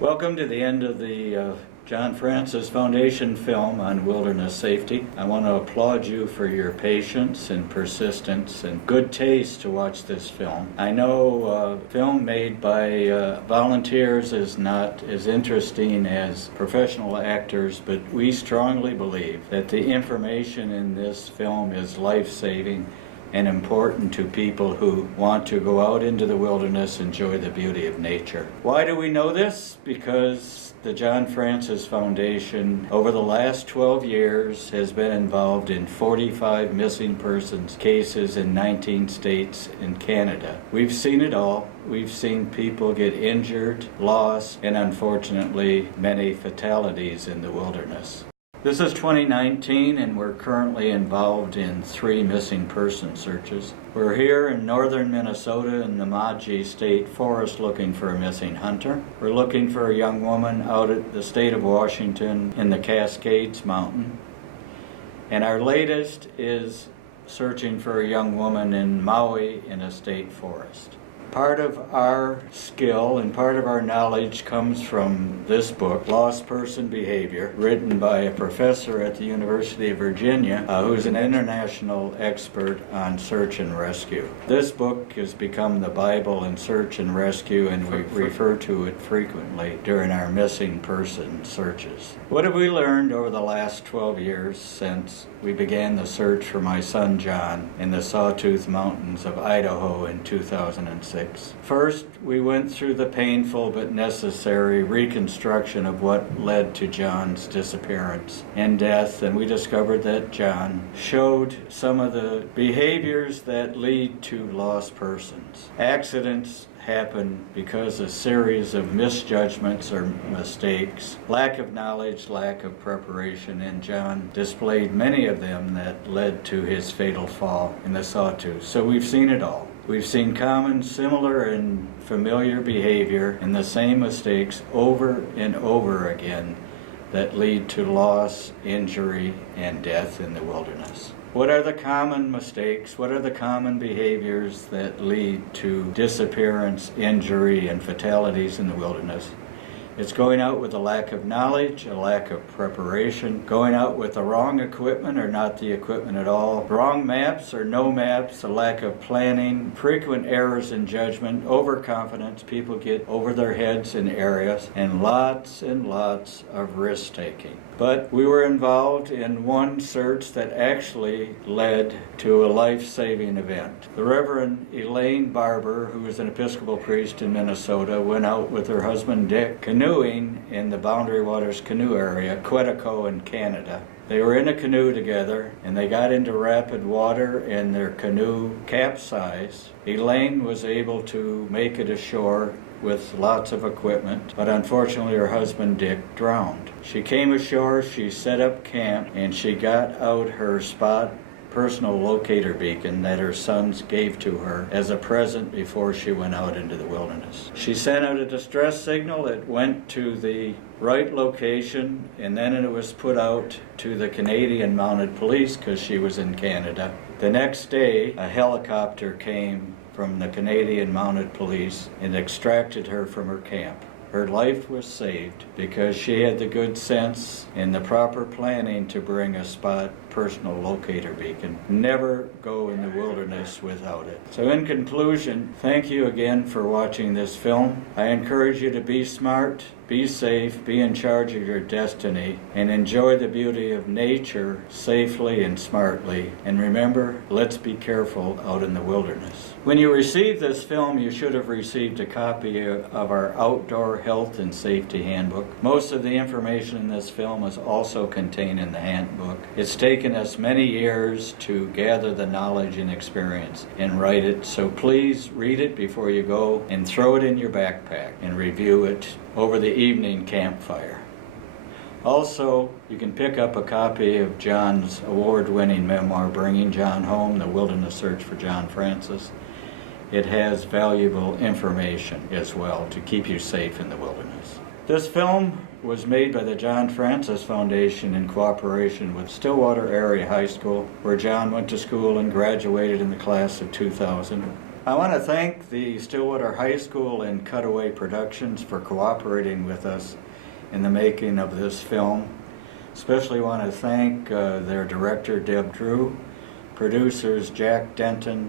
Welcome to the end of the John Francis Foundation film on wilderness safety. I want to applaud you for your patience and persistence and good taste to watch this film. I know film made by volunteers is not as interesting as professional actors, but we strongly believe that the information in this film is life-saving and important to people who want to go out into the wilderness, enjoy the beauty of nature. Why do we know this? Because the John Francis Foundation, over the last 12 years, has been involved in 45 missing persons cases in 19 states and Canada. We've seen it all. We've seen people get injured, lost, and unfortunately, many fatalities in the wilderness. This is 2019, and we're currently involved in 3 missing person searches. We're here in northern Minnesota in the Namadgi State Forest looking for a missing hunter. We're looking for a young woman out at the state of Washington in the Cascades Mountain. And our latest is searching for a young woman in Maui in a state forest. Part of our skill and part of our knowledge comes from this book, Lost Person Behavior, written by a professor at the University of Virginia who's an international expert on search and rescue. This book has become the Bible in search and rescue, and we refer to it frequently during our missing person searches. What have we learned over the last 12 years since we began the search for my son John in the Sawtooth Mountains of Idaho in 2006? First, we went through the painful but necessary reconstruction of what led to John's disappearance and death, and we discovered that John showed some of the behaviors that lead to lost persons. Accidents happen because a series of misjudgments or mistakes, lack of knowledge, lack of preparation, and John displayed many of them that led to his fatal fall in the Sawtooth. So we've seen it all. We've seen common, similar, and familiar behavior and the same mistakes over and over again that lead to loss, injury, and death in the wilderness. What are the common mistakes? What are the common behaviors that lead to disappearance, injury, and fatalities in the wilderness? It's going out with a lack of knowledge, a lack of preparation, going out with the wrong equipment or not the equipment at all, wrong maps or no maps, a lack of planning, frequent errors in judgment, overconfidence, people get over their heads in areas, and lots of risk-taking. But we were involved in one search that actually led to a life-saving event. The Reverend Elaine Barber, who was an Episcopal priest in Minnesota, went out with her husband Dick canoeing in the Boundary Waters canoe area, Quetico in Canada. They were in a canoe together, and they got into rapid water, and their canoe capsized. Elaine was able to make it ashore with lots of equipment, but unfortunately her husband Dick drowned. She came ashore, she set up camp, and she got out her spot personal locator beacon that her sons gave to her as a present before she went out into the wilderness. She sent out a distress signal. It went to the right location, and then it was put out to the Canadian Mounted Police because she was in Canada. The next day, a helicopter came from the Canadian Mounted Police and extracted her from her camp. Her life was saved because she had the good sense and the proper planning to bring a spot personal locator beacon. Never go in the wilderness without it. So in conclusion, thank you again for watching this film. I encourage you to be smart, be safe, be in charge of your destiny, and enjoy the beauty of nature safely and smartly. And remember, let's be careful out in the wilderness. When you receive this film, you should have received a copy of our Outdoor Health and Safety Handbook. Most of the information in this film is also contained in the handbook. It's taken us many years to gather the knowledge and experience and write it, so please read it before you go and throw it in your backpack and review it over the evening campfire. Also, you can pick up a copy of John's award-winning memoir, Bringing John Home, The Wilderness Search for John Francis. It has valuable information as well to keep you safe in the wilderness. This film was made by the John Francis Foundation in cooperation with Stillwater Area High School, where John went to school and graduated in the class of 2000. I want to thank the Stillwater High School and Cutaway Productions for cooperating with us in the making of this film. Especially want to thank their director, Deb Drew, producers Jack Denton,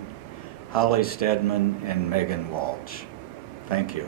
Holly Stedman, and Megan Walsh. Thank you.